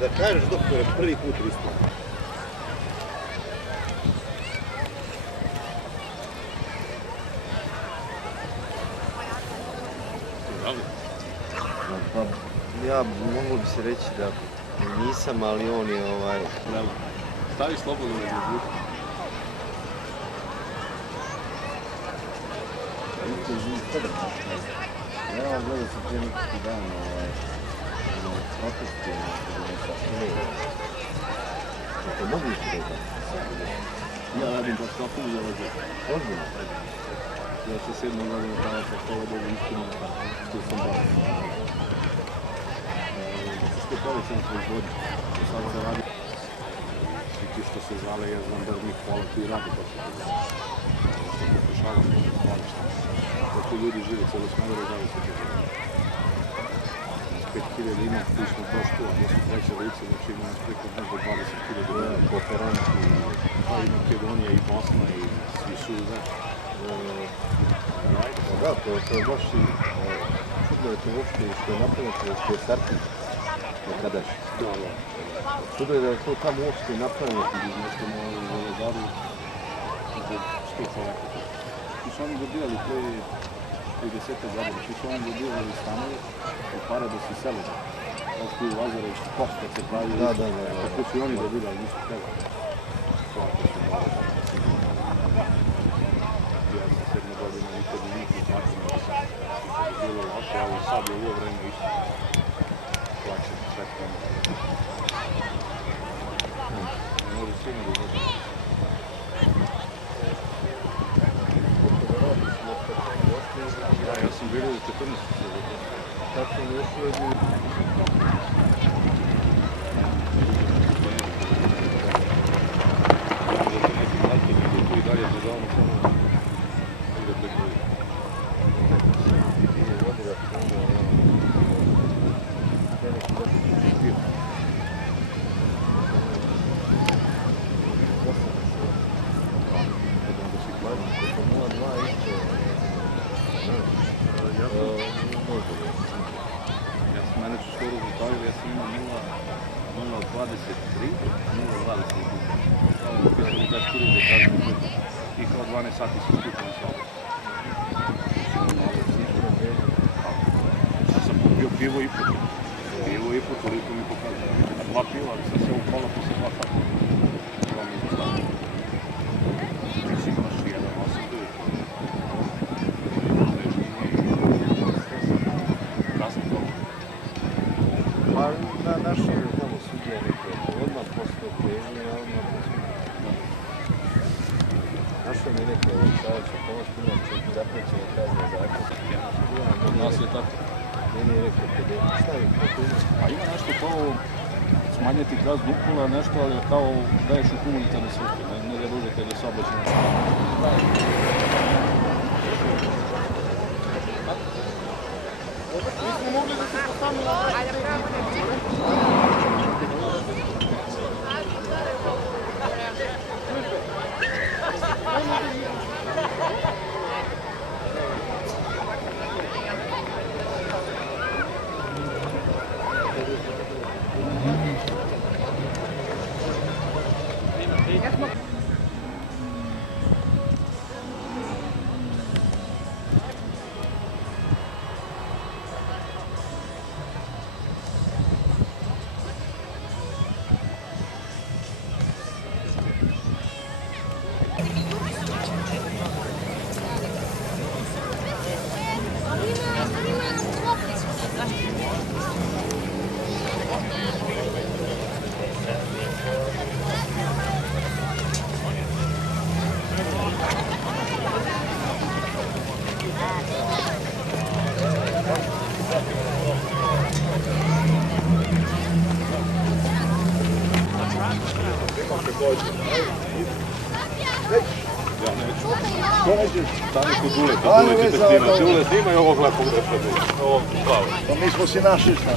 Da kažeš, doktore, prvi put pristup. Pa, ja moglo bi se reći da nisam, ali on je Stavi slobodno na izbuku. Ja vam gledam sam prije nekakvi dan protesti. To mogu ići da Ja radim pa skapu za razliku. Ozbiljno? Ja se 7. godinu dana pa hvala Bogu istinu što sam bavio. Skupali sam proizvodnju. Sad se radi. I ti što se žale, ja znam da njih hvala koji radi pa se to zove. Što pokušavam da se hvališta. Da tu ljudi žive cijelo Smederevo da se to zove. 5.000 ima, tu smo došli, a gdje su treće lice, znači ima nas preko možda 20.000 kooperanti, pa i Makedonija, i Bosna, i svi su, znaš. Da, to je baš i čudno je to uopšte što je napravljeno, što je Sarkić nekadaš. Da. Čudno je da je to tamo uopšte napravljeno. Nešto na Velezaru za 100 čovjeka. Ti su oni dobijali pre 30 godina, ti su oni dobijali stanove i pare da se sele. Kao što je u Lazarevsku kost kad se pravi. Da. Tako su i oni dobili, ali nisu htjeli. Ja sam 7 godina nikad i njih izmakljeno da sam bilo loše, ali sad je ovo vreme isto. Plaćam sve krenu. Ne može svima da izgleda. Ja sam bilo u 14. Tako sam još uvijek. I dalje dodavamo samo ide preko Ja sam mene ću skoro zaustavili, ja sam imao 0.23, 0.20. Samo upisali da skoro da kažem i kao 12 sati su skupili sa ovo. Ja sam popio pivo i po. Pivo i po, toliko mi pokazuje. A 2 piva, ali sam se upala posle 2 sata. To mi je zastavio. Mislim, baš 1.8 tu. Pa na naše tamo sudije neke, odmah postoje prežnje, odmah postoje. Našao mi neke čavače pomoć, inače zaprećene kazne zakon. Kod nas je tako. Meni je rekao kada je, šta je, kako ima? A ima nešto kao smanjiti kaznu upola, nešto, ali kao daješ u humanitarne svrhe, ne da ružete da saobraćaju. Mi smo mogli da se postavimo na Ja neću. Ko nećeš? Stani kod Duleta, Dule ti pestima. Dule, snimaj ovog lepog dečka Dule. Ovog pravo. Pa mi smo si našli šta.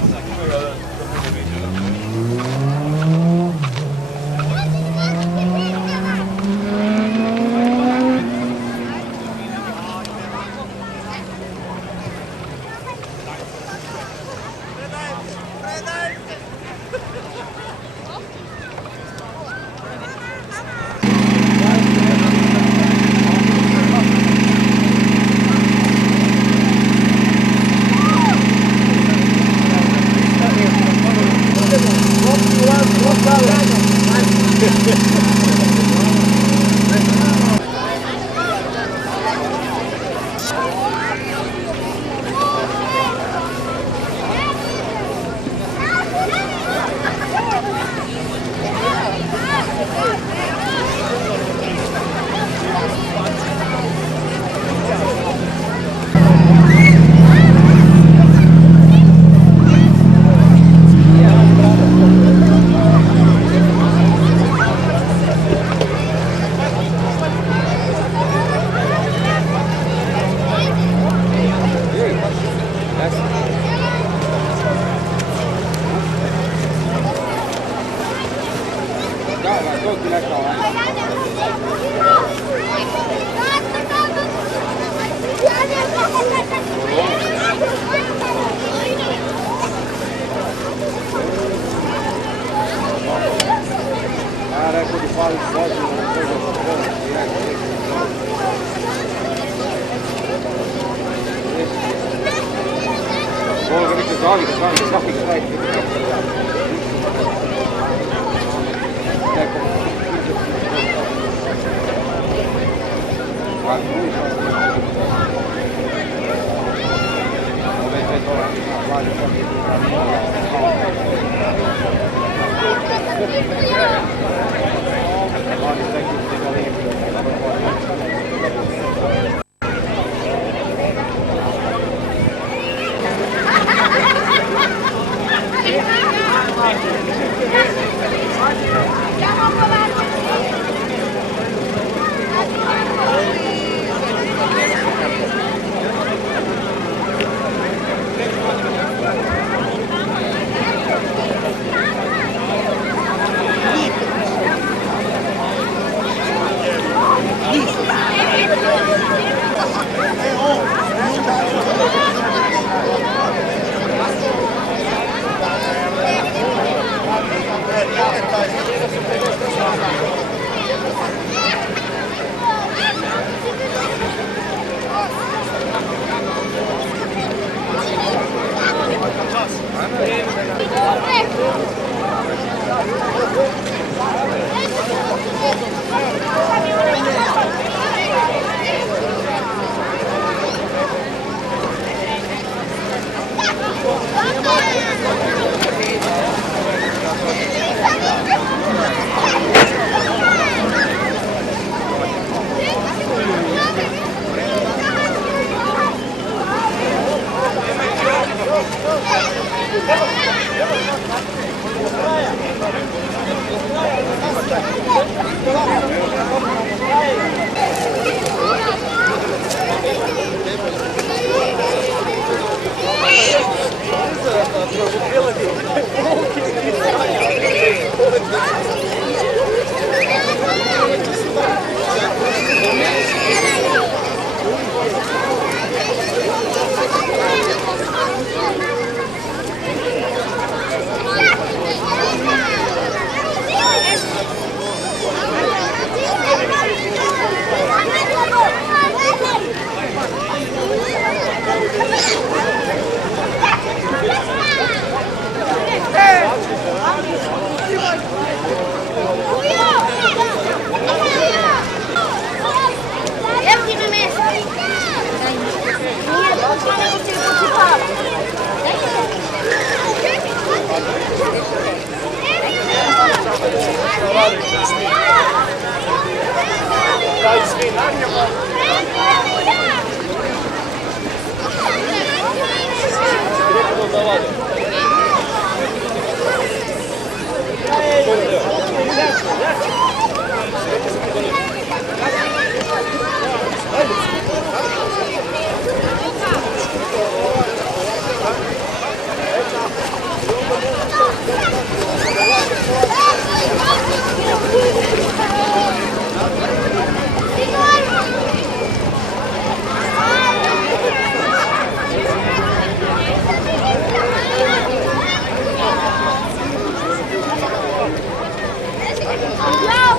Ja,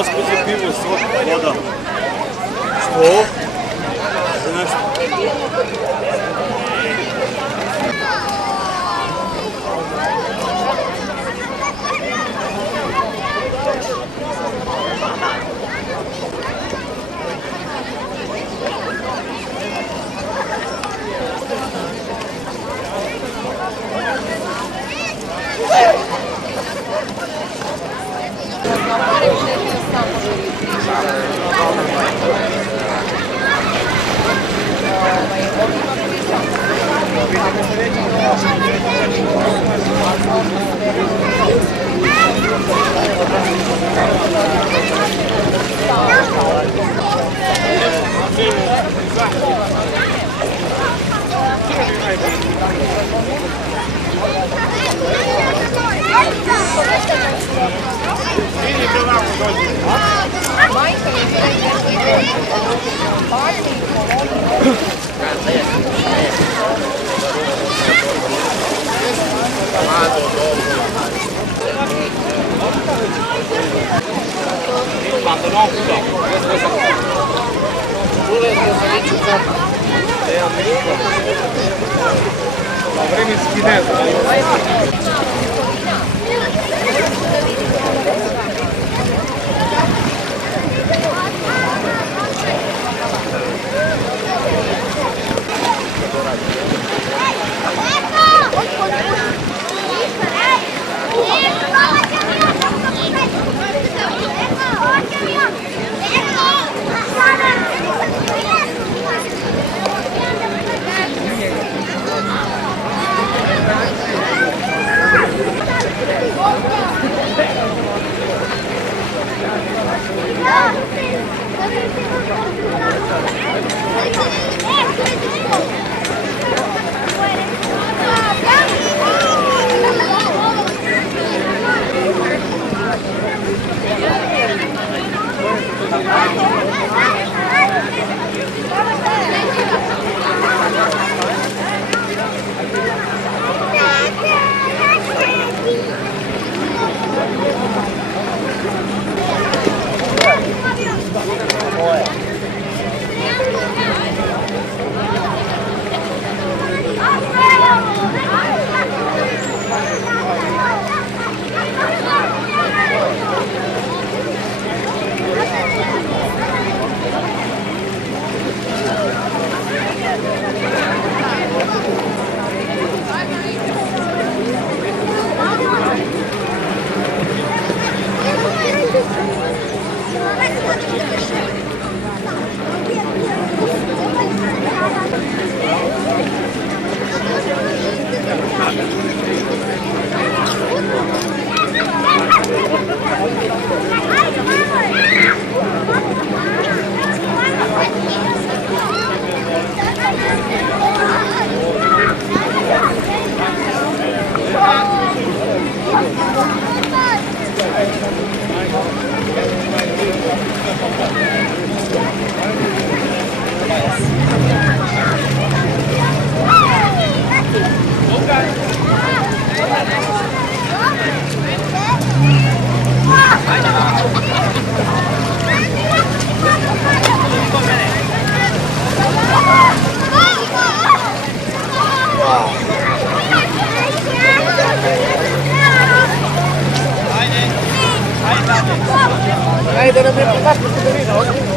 Gospođe, pivo, sok, voda. Što? Za nešto? Vremenski ne znam. Ajde, da me pokažeš Katarina.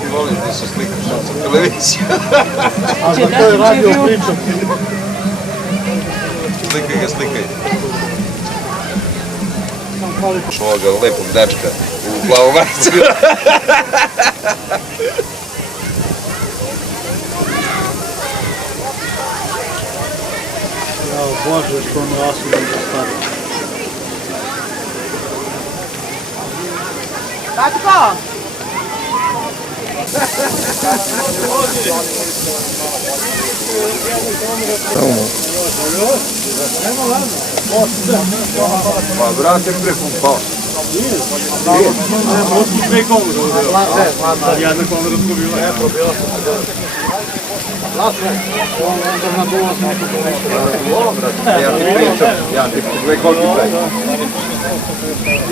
Ti volim da se slikaš na televiziju. A za to je radio pričom. Slikaj ga, slikaj. Ovoga lepog dačka u glavomarcu. Jao Bože, što ono osobno da stari. Tatko! Pa brate prepumpao. Sve komodo uzeo. Sad jedna komodo probila. Ne, probila sam. Lasno. Onda na duo sam to Ja ti pričam, ja ti dve koki pravim.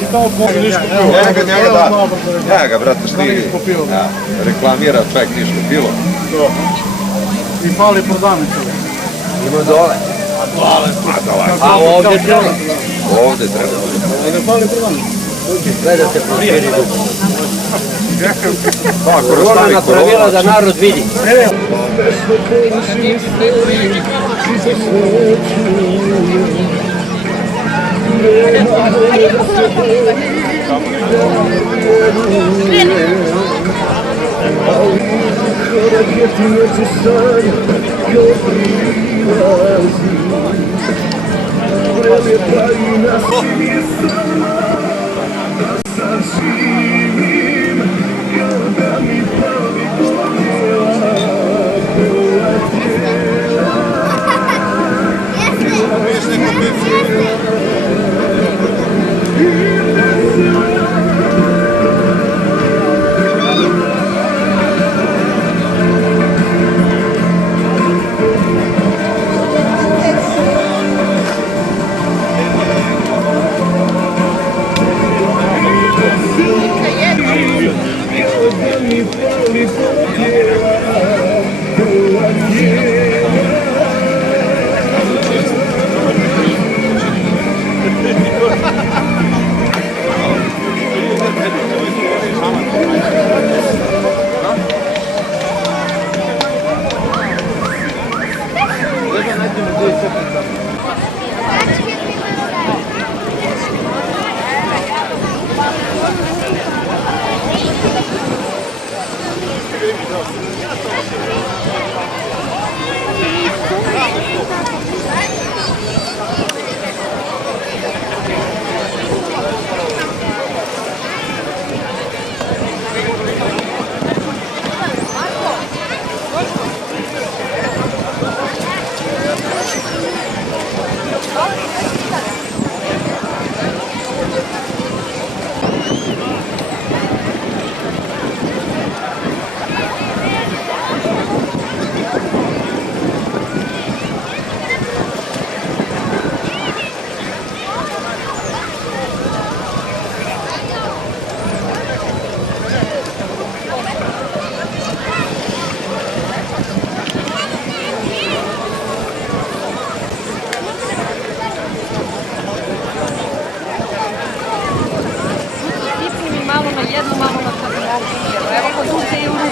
I kao komodo niško pio. Njega da. Njega, brate, stigne. Reklamira čovjek niško pilo. I pali prodavnicu. Ima dole. A ovdje treba? Ovdje treba. A ne pali prodavnicu. Gledate po Sviridu. Korona Ona napravila da narod vidi.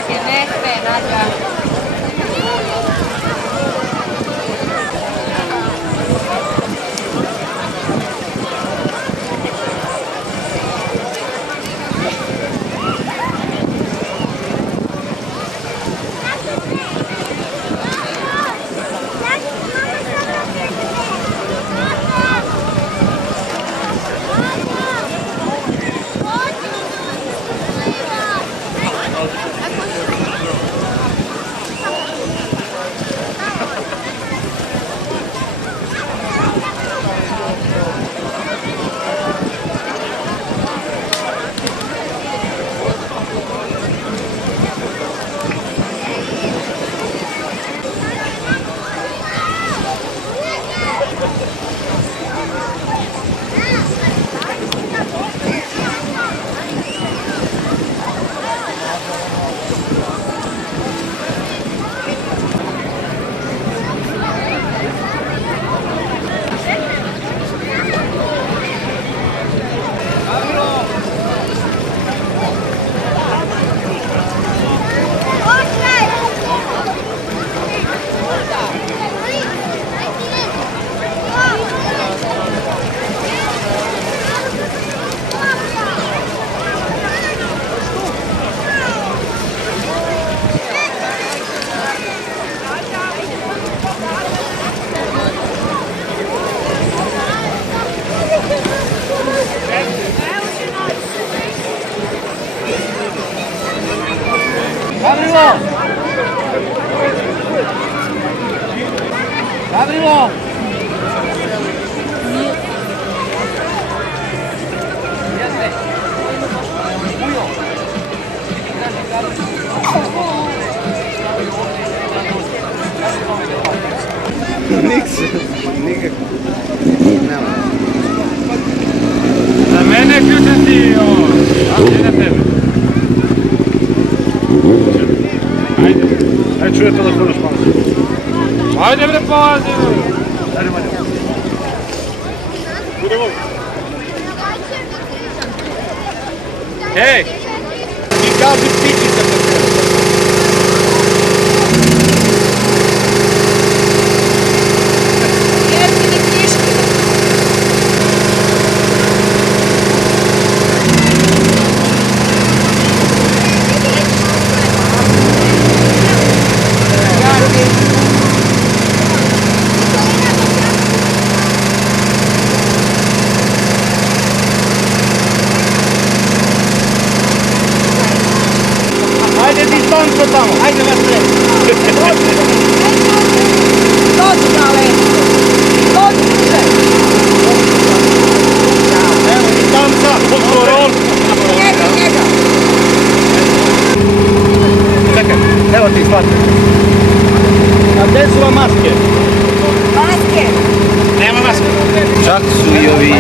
che neve, nada. Gavrilo! Gavrilo! Niks, nikako. Za mene ključan ti ovo, a ne na tebe. Ajde čuje telefon još malo. Ajde bre polazi. Ajde manje. Bude voli. Ej! I kaži pići se po tebi. Ajde distanco tamo, ajde na sve. Dođi male. Dođi se. Evo distanca, pod koron. Njega. Čekaj, evo ti shvati. A gde su vam maske? Maske. Nema maske. Čak su i ovi...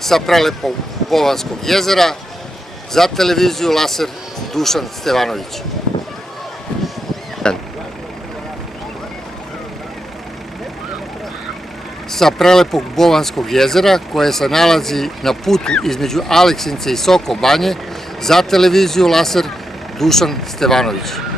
Sa prelepog Bovanskog jezera za televiziju Laser Dušan Stevanović. Sa prelepog Bovanskog jezera koje se nalazi na putu između Aleksinca i Soko Banje za televiziju Laser Dušan Stevanović.